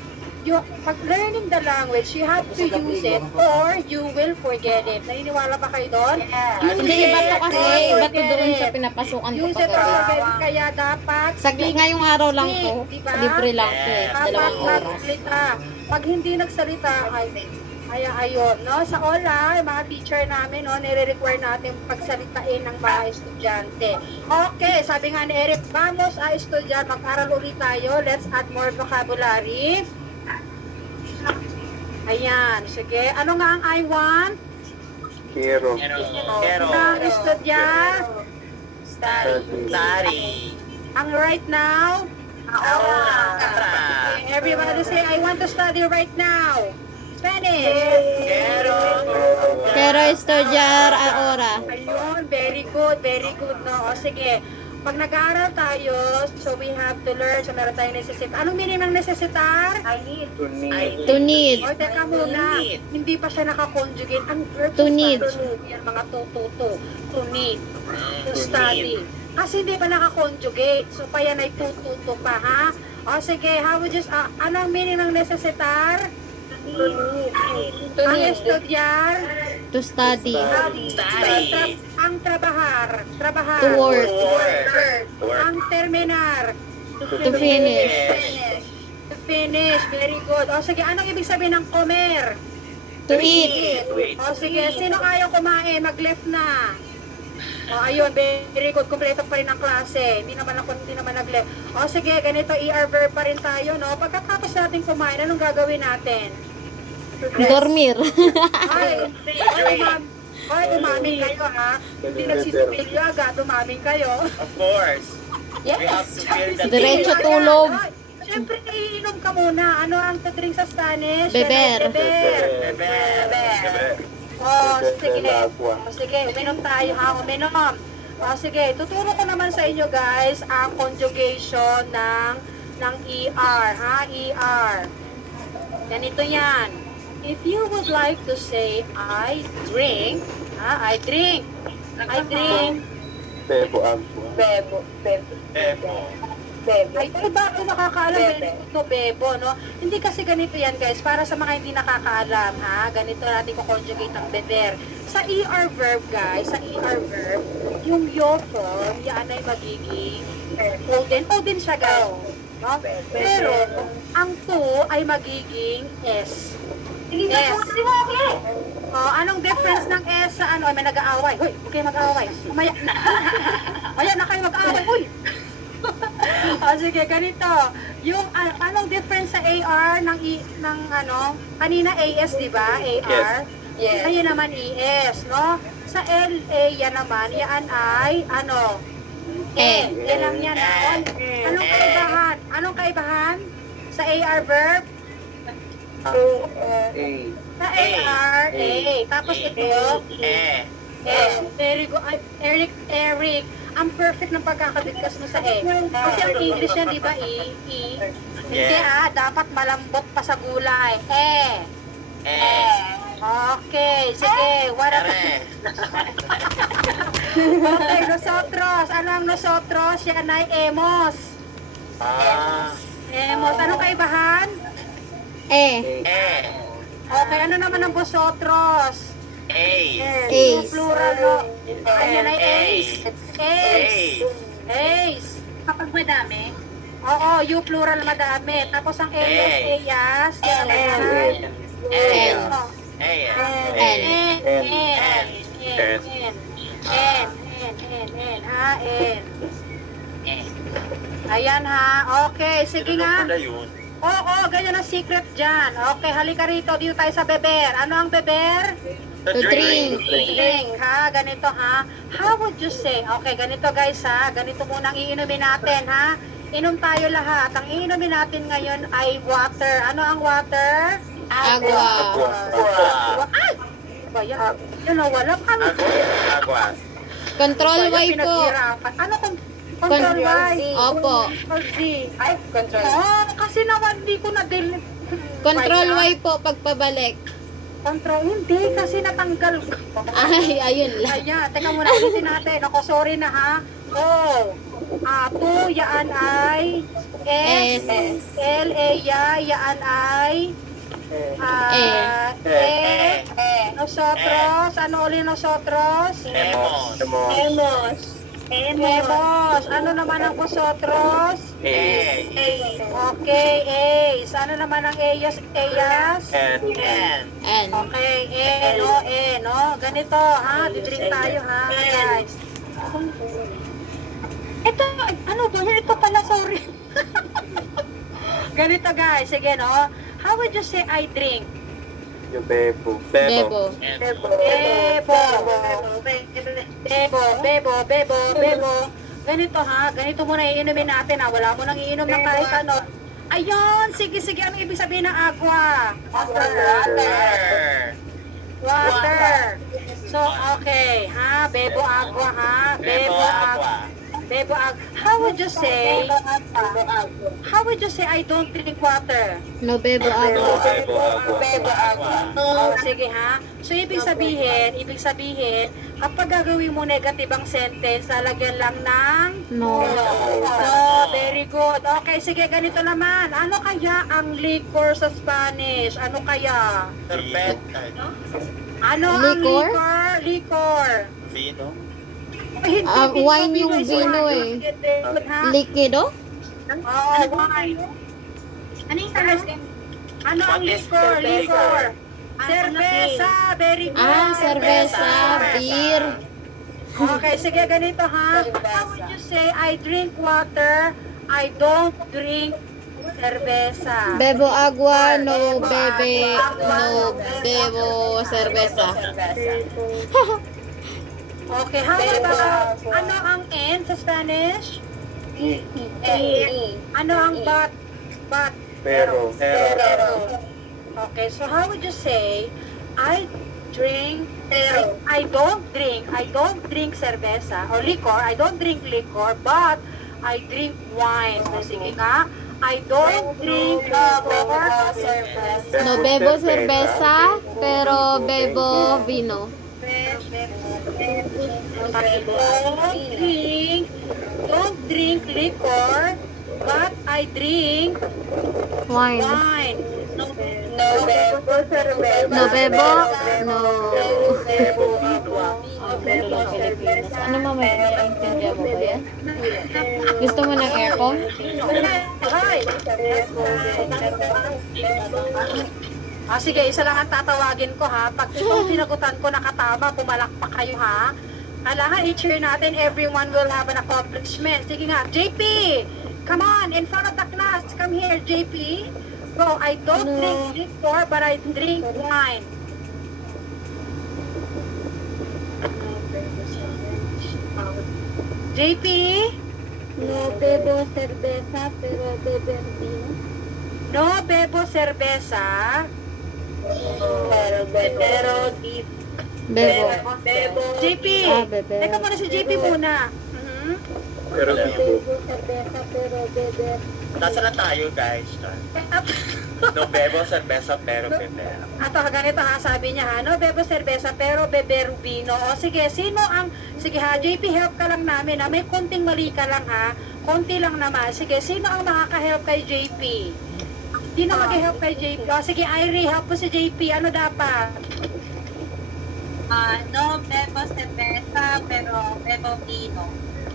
pag learning the language, you have to use it or you will forget it. Naniniwala ba kayo doon? Hindi, iba to kasi. Iba to doon sa pinapasukan ko Use it or kagabi. forget it. Kaya dapat Sagli ngayong araw lang to. Diba? Libre lang to eh. dapat 2 oras. magsalita. Pag hindi nagsalita, ay ayun, no? Sa OLA, mga teacher namin, no, nire-require natin pagsalitain ng mga estudyante. Okay, sabi nga ni Eric, vamos a estudyar, mag-aral ulit tayo. Let's add more vocabulary. Ayan, sige. Ano nga ang I want? Hero. Pero, Ang estudyar. study. Ang right now? Ahora. Okay, everybody say, I want to study right now. Spanish. Pero estudyar ahora. Ayun, very good, no? O sige, pag nag-aaral tayo, so we have to learn, so meron tayong necessitar. Anong meaning ng necessitar? I need. To need. O, teka muna, hindi pa siya nakakonjugate. Ang verb To need. Yan, mga to need, to study. Kasi hindi pa nakakonjugate, so pa yan ay to pa, ha? O sige, how would you, anong meaning ng necessitar? To Ang need. estudyar? To study. Study. Ang trabajar. To work. Work. Ang terminar. To finish. To finish. Very good. O sige, anong ibig sabihin ng comer? To eat. O sige, sino ayaw kumain? Mag-left na. O ayun, very good. Kompleto pa rin ang klase. Hindi naman nag-left. O sige, ganito, ER verb pa rin tayo, no? Pagkatapos natin kumain, anong gagawin natin? Dormir. Ay, umamin kayo, ha? Hindi nagsisipilyo agad, umamin kayo. Of course. We have to feel the Diretso tulog. Siyempre, iinom ka muna. Ano ang to-drink sa Spanish? Beber. Beber. Sige, uminom tayo, ha? Uminom. Sige, tuturo ko naman sa inyo, guys, ang conjugation ng ER, ha? ER. Ganito yan. If you would like to say, I drink, I drink. Bebo, agua. Bebo. Bebo. Ay, iba ako nakakaalam, Bebe. to bebo, no? Hindi kasi ganito yan, guys. Para sa mga hindi nakakaalam, ha? Ganito natin ko-conjugate ang beber. Sa ER verb, guys, sa ER verb, yung yo form, yan ay magiging O din siya, guys. No? Pero, ang to ay magiging S. S. Oh, anong difference ng S sa ano? Ay, may nag-aaway. Hoy, huwag kayo mag-aaway. Umaya. Ayan na kayo mag-aaway. Uy! O, sige, ganito. Yung, anong difference sa AR ng ano? Kanina AS, di ba? AR. Yes. Ayun naman ES, no? Sa LA, yan naman, yan ay, ano? E. E lang yan. Anong kaibahan? Anong kaibahan? Sa AR verb? A. Sa AR, A. Tapos ito, Eh. Very good. Ay, Eric, ang perfect ng pagkakabigkas mo sa E. Kasi ang English yan, di ba? E. Hindi dapat malambot pa sa gulay. E. Okay, sige. What Are. Okay, nosotros. Ano ang nosotros? Yan ay emos. Emos. Anong kaibahan? E. Okay, ano naman ang vosotros? Ace. Yung plural, no? Ayan ay ace. Ace. Kapag madami? Oo, yung plural madami. Tapos ang ellos, eyas. Yan ay N. Ayan ha. Okay, sige nga. Oo, ganyan ang secret dyan. Okay, halika rito. Dito tayo sa beber. Ano ang beber? To drink. Drink, ha? Ganito, ha? How would you say? Okay, ganito guys, ha? Ganito muna ang iinumin natin, ha? Inom tayo lahat. Ang iinumin natin ngayon ay water. Ano ang water? Agua. Ay! Ba yan? Yun o, wala ka. Agua. Control Y po. Pinaghirapan. Ano kung control Y? Opo. Control Z. Ay, control. Oh, kasi naman di ko na-delete. Control Y po pagpabalik. Control, hindi kasi natanggal ko. Ay, ayun lang. Ayan, teka muna, ulitin natin. Ako, sorry na ha. Oh, to, yaan ay S. S. L-A, yaan ay nosotros. Ano uli nosotros? Emos. Emos. Ano naman ang vosotros? Okay, Ace. Ano naman ang Eyas? N. Okay, no? Ganito, ha? Didrink tayo, ha, guys. Ito, ano ba yun? Ito pala, sorry. Ganito, guys. Sige, no? How would you say I drink? Yung bebo. Bebo. Bebo. Ganito, ha? Ganito muna iinumin natin, ha? Wala mo nang iinom ng kahit ano. Ayun! Sige. Ano ibig sabihin ng agua? Water. So, okay, ha? Bebo agua, ha? Bebo agua. How would you say I don't drink water? No bebo agua. Oh, sige ha. So, ibig sabihin, kapag gagawin mo negative ang sentence, lalagyan lang ng No. no. Very good. Okay, sige, ganito naman. Ano kaya ang liquor sa Spanish? Ano kaya? Ano ang Liquor? Liquor. Vino. Ay, hindi, Wine yung Pinoy vino wine. Ha? Liquido? Oo, wine. Ano yung ano ang What is liquor? Cerveza. Very good. Cerveza, beer. Okay, sige, ganito ha. How would you say, I drink water, I don't drink cerveza? Bebo agua, no bebe, no bebo cerveza. Okay, how about, ano ang N sa Spanish? Ano ang but? Pero. Okay, so how would you say, I don't drink cerveza or liquor, I don't drink liquor, but I drink wine. O sige nga, I don't drink liquor, No bebo cerveza, pero bebo vino. don't drink liquor, I drink Wine. wine. No bebo, cerveza. No bebo. No. Bebo, vino. Bebo, cerveza. Ano mamaya? Naintindihan mo ba yan? Gusto mo ng aircon? Hi! Sige, isa lang ang tatawagin ko ha. Pag itong sinagutan ko nakatama, pumalakpak kayo ha. Alahan, i-cheer natin, everyone will have an accomplishment. Sige nga, JP! Come on, in front of the class. Come here, JP. Go, I don't drink liquor, but I drink wine. JP? No bebo, cerveza, pero beber vino. No bebo cerveza, Pero Bebo. bebo. JP! Ah, bebe. Teka muna si JP muna. Mhm. Pero vino. Bebo, cerveza, pero beber. Nasaan na tayo, guys? No bebo, cerveza, pero bebero. Ato, ganito ha, sabi niya ha, no bebo cerveza pero beber vino. O sige, sige ha, JP, help ka lang namin ha, may konting mali ka lang ha, konti lang naman. Sige, sino ang makaka-help kay JP? Sino mag-help kay JP? O sige, Irie, help po si JP, ano dapat? No bebo, cerveza, pero bebo vino.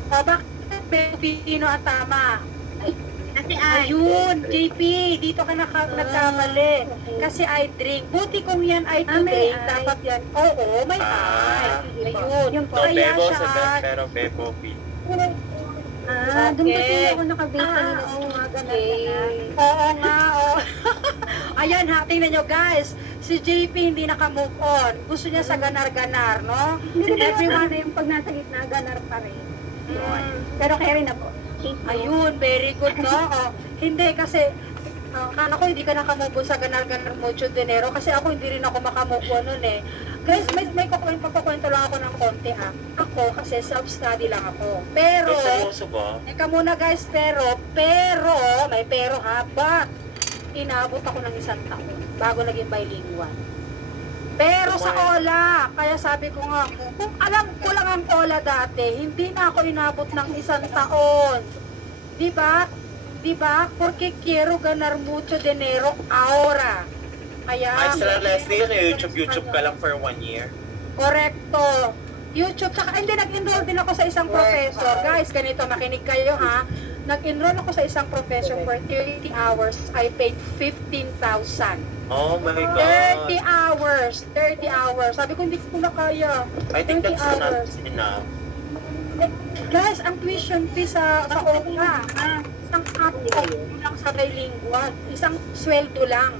O bakit bebo vino ang tama? Kasi Ayun, JP, dito ka nagkamali. Kasi I drink. Buti kung yan I drink, dapat yan. Oo, may I. Ayun. No Kaya bebo, siya. cerveza, pero bebo, vino. doon kasi ako nakabase Oo nga, oo. Ayan ha, tingnan nyo guys. Si JP hindi naka-move on. Gusto niya sa ganar-ganar, no? Everyone yung pag nasa gitna, ganar pa rin. Pero carry na po. Ayun, very good, no? Oh, hindi kasi, akala ko hindi ka nakamove on sa ganar-ganar mucho dinero kasi ako hindi rin ako makamove on nun eh. Guys, may papakwento lang ako ng konti ah. Ako kasi self-study lang ako. Pero, Seryoso ba? teka muna guys, pero, may pero ha, but, inabot ako ng 1 taon bago naging bilingual. Pero sa OLA, kaya sabi ko nga, kung alam ko lang ang OLA dati, hindi na ako inabot ng 1 taon. Di ba? Di ba? Porque quiero ganar mucho dinero ahora. Kaya, Maestra Leslie, YouTube ka lang for 1 year. Correcto. YouTube, saka hindi, nag-enroll din ako sa isang professor. Guys, ganito, makinig kayo ha. Nag-enroll ako sa isang professor for 30 hours. I paid 15,000. Oh my 30 God. hours. 30 hours. Sabi ko, hindi ko na kaya. I think 30 that's not hours. enough. Guys, ang tuition fee sa OPA, isang upload lang sa bilingual. Isang sweldo lang.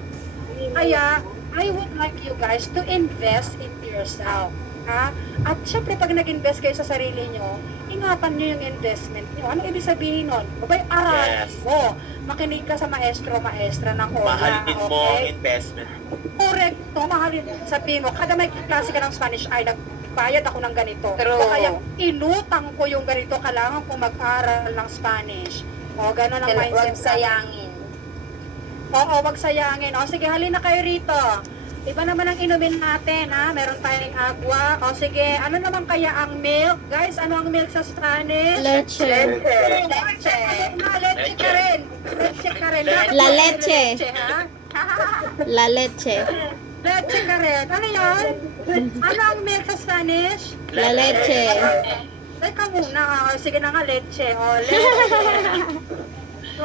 Kaya, I would like you guys to invest into yourself. Ha? At syempre, pag nag-invest kayo sa sarili nyo, ingatan nyo yung investment nyo. Ano ibig sabihin nun? Abay, aralin Yes. mo. Makinig ka sa maestra ng OLA. Mahalin mo ang Okay? investment. Correcto, mahalin. Sabihin mo, kada may klase ka ng Spanish, ay nagbayad ako ng ganito. True. O kaya, inutang ko yung ganito, kailangan ko mag-aral ng Spanish. O, gano'n ang mindset. Huwag sayangin. Oo, wag sayangin. O, sige, halina kayo rito. Iba naman ang inumin natin, ha? Meron tayong agua. O, sige, ano naman kaya ang milk? Guys, ano ang milk sa Spanish? Leche. Leche. Leche ka rin. Leche ka rin. La leche. Ha? La leche. Leche ka rin. Ano yun? Ano ang milk sa Spanish? La leche. Teka muna. O, sige na nga, leche. O, leche.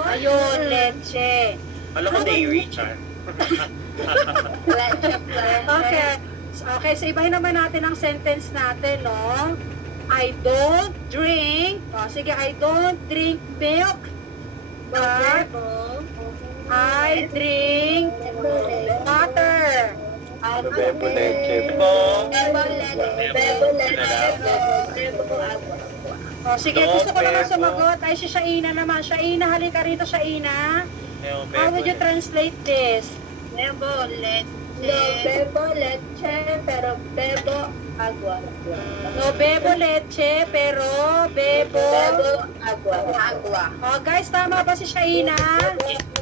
Ayun, leche. Alam ko dairy, Char. Leche. Okay. Okay, so ibahin naman natin ang sentence natin, no? I don't drink. O, sige, I don't drink milk. But I drink water. No bebo, leche. Bebo. O, sige, No, gusto ko naman bebo. sumagot. Ay, si Shaina naman. Shaina, halika rito, Shaina. No How would you translate this? Bebo, leche. No bebo, leche, pero bebo, agua. No bebo leche, pero bebo... Bebo, agua. Agua. Oh, guys, tama ba si Shaina?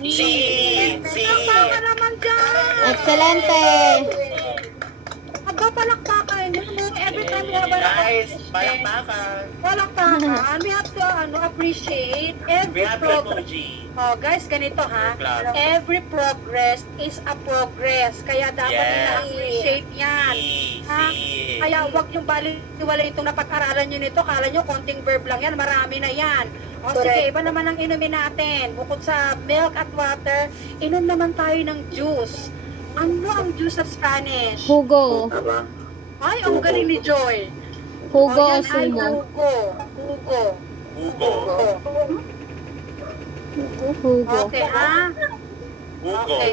Si. Tama ka naman dyan! Excelente. Aba, palakpakan nyo. Every time Guys, palakpakan. Palakpakan. We have to appreciate We every have progress. emoji. Oh, guys, ganito ha. Clap. Every progress is a progress. Kaya dapat Yes. ina-appreciate yan. Ha? Kaya huwag yung baliwala itong napag-aralan nyo nito. Kala nyo konting verb lang yan. Marami na yan. O sige, iba naman ang inumin natin. Bukod sa milk at water, inom naman tayo ng juice. Ano ang juice sa Spanish? Hugo. Ay, ang galing ni Joy. Hugo O, o yan ay sumo? Hugo. Hugo. Hugo. Hugo. Okay, ha? Hugo. Okay,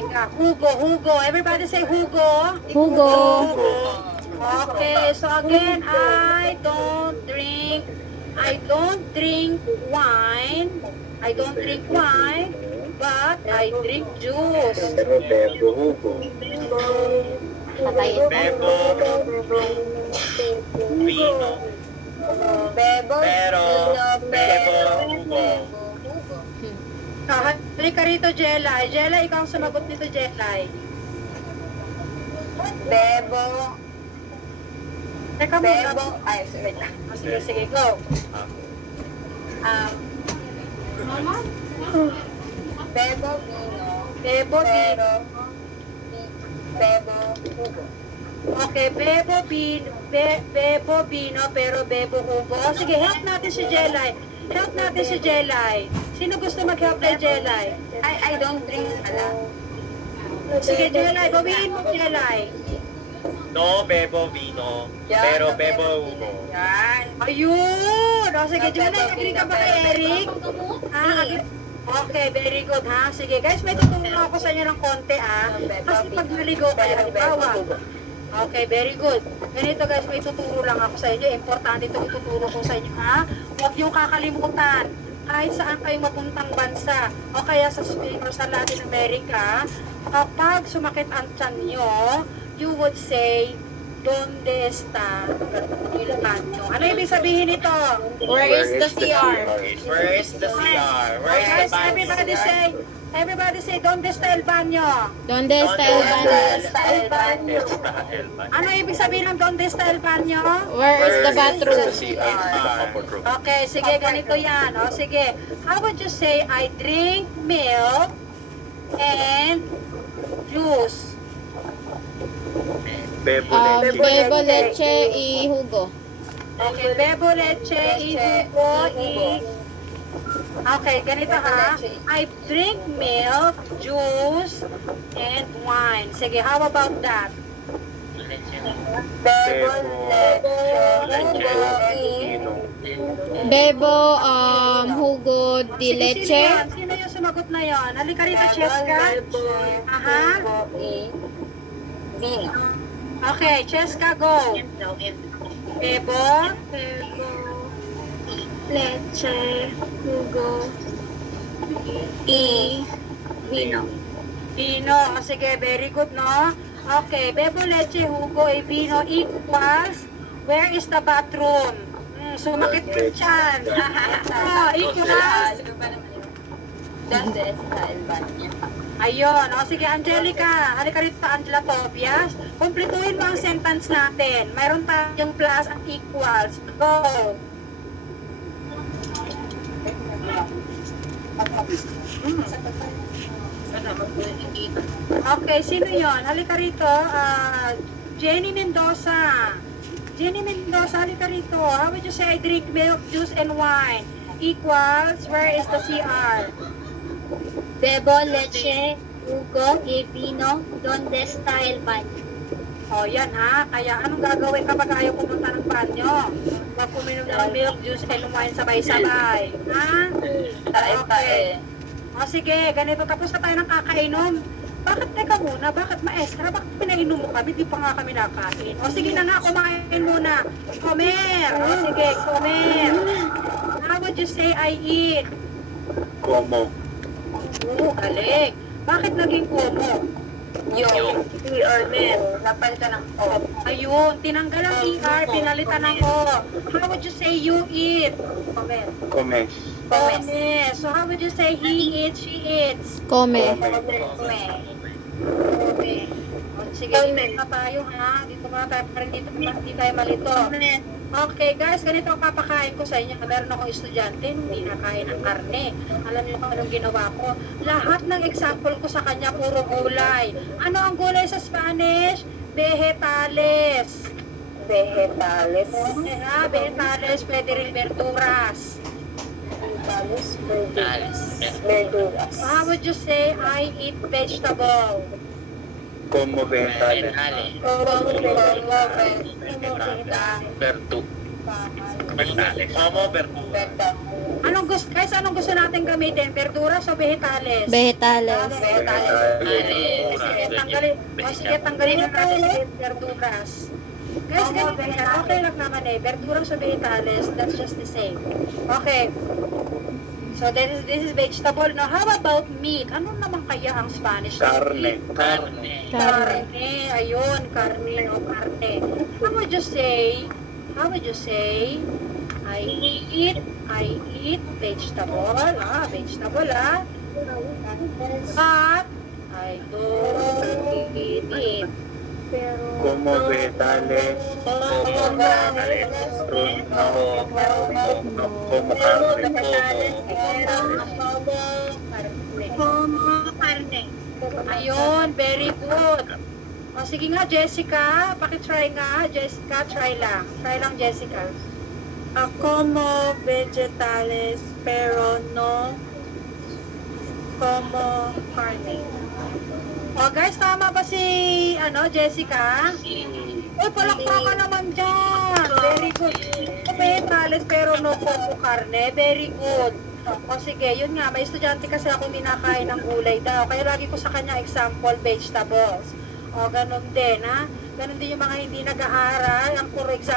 Hugo. Everybody say Hugo. Hugo. Okay, so again, I don't drink wine. I don't drink wine, but I drink juice. Pero bebo Hugo. Patayin. Bebo. Vino. Bebo. Pero, bebo. Hugo. Halika rito, Jelay. Jelay, ikaw ang sumagot nito, Jelay. Bebo. Teka muna. Bebo. Ay, wait lang. Sige, go. Bebo vino. Bebo, Pero. Bebo Hugo. Okay, bebo vino, pero bebo Hugo. Sige, help natin si Jelay. Sino gusto mag-help kay Jelay? I don't drink Sige, Jelay, bawiin mo, Jelay. No bebo vino. Pero bebo Hugo. Yan. Ayun! O, sige, Jelay, agree ka ba kay Eric? Agree? Okay, very good, ha? Sige, guys, may tutulong ako sa inyo ng konti, Kasi pag naligo kayo, halimbawa. Okay, very good. Ganito, guys, may tuturo lang ako sa inyo. Importante itong ituturo ko sa inyo, ha? Huwag niyong kakalimutan. Kahit saan kayo mapuntang bansa, o kaya sa Spain or sa Latin America, kapag sumakit ang tiyan nyo, you would say, "Donde está el baño?" Ano ibig sabihin nito? Where is the CR? Where is the CR? Where is the Guys, everybody say, "Donde está el baño?" Donde está el baño? Ano ibig sabihin ng "Donde está el baño"? Where is the bathroom? Okay, sige, ganito yan. O, sige. How would you say, "I drink milk and juice"? Bebo leche. Bebo leche y jugo. Okay, bebo leche, jugo, Okay, ganito ha. I drink milk, juice, and wine. Sige, how about that? Bebo. Leche. Vino. Bebo jugo di Sige, leche. Sino yung sumagot na yon? Halika rito, Cheska. Aha. Vino. Okay, Cheska, go. Bebo. Leche. Jugo. Vino. Vino. O, sige, very good, no? Okay, bebo, leche, jugo, vino equals, where is the bathroom? Sumakit yung tiyan. Equals. Donde está el baño? Ayun. O, sige, Angelica. Halika rito, Angela Tobias. Kumpletuhin mo ang sentence natin. Mayroon tayong plus at equals. Go. Okay, sino yon? Halika rito. Jenny Mendoza. Jenny Mendoza, halika rito. How would you say I drink milk, juice, and wine? Equals, where is the CR? Bebo leche, jugo y vino, donde está el baño? O, yan ha. Kaya anong gagawin kapag ayaw pumunta ng banyo? Huwag kuminom ng milk, juice, and wine sabay-sabay. Ha? Okay. O sige, ganito. Tapos na tayo ng kakainom. Bakit, teka muna, bakit maestra? Bakit pinainom mo kami? Di pa nga kami nakain. O sige na nga, kumain muna. Comer. O sige, comer. How would you say I eat? Como. Galing. Bakit naging como? Yung. Napalitan ng O. Ayun, tinanggal ang ER, pinalitan ng O. How would you say you eat? Comer. Come. Come. So how would you say he eats, she eats? Come. Sige, dito na tayo ha. Dito na tayo. Parang dito, hindi tayo malito. Okay guys, ganito ang papakain ko sa inyo. Meron akong estudyante, hindi nakain ng karne. Alam niyo kung anong ginawa ko? Lahat ng example ko sa kanya, puro gulay. Ano ang gulay sa Spanish? Vegetales. Vegetales. Vegetales, pwede rin verduras. Verduras. How would you say, I eat vegetable? Como vegetales. Vertu. Vertales. Como vertu. Anong gusto, guys, anong gusto natin gamitin? Verduras o vegetales? Vegetales. Sige, tanggalin na natin yung verduras. Guys, ganito yan. Okay lang naman eh. Verduras o vegetales, that's just the same. Okay. So, this is vegetable. Now, how about meat? Ano naman kaya ang Spanish? Carne. Carne. Carne. Ayun, carne o carne. How would you say, I eat vegetable. Vegetable, But, I don't eat it. Como vegetales. Como vegetales. Como carne. Carne. Ayun, very good. O, sige nga, Jessica. Pakitry nga. Jessica, try lang. Try lang, Jessica. Como vegetales, pero no como carne. O, guys, tama ba si, Jessica? Uy, palakpakan naman dyan. Very good. Vegetales, pero no como carne. Very good. O, sige, yun nga. May estudyante kasi ako hindi nakain ng gulay daw. Kaya lagi ko sa kanya example, vegetables. O, ganun din, ha? Ganun din yung mga hindi nag-aaral. Ang puro example,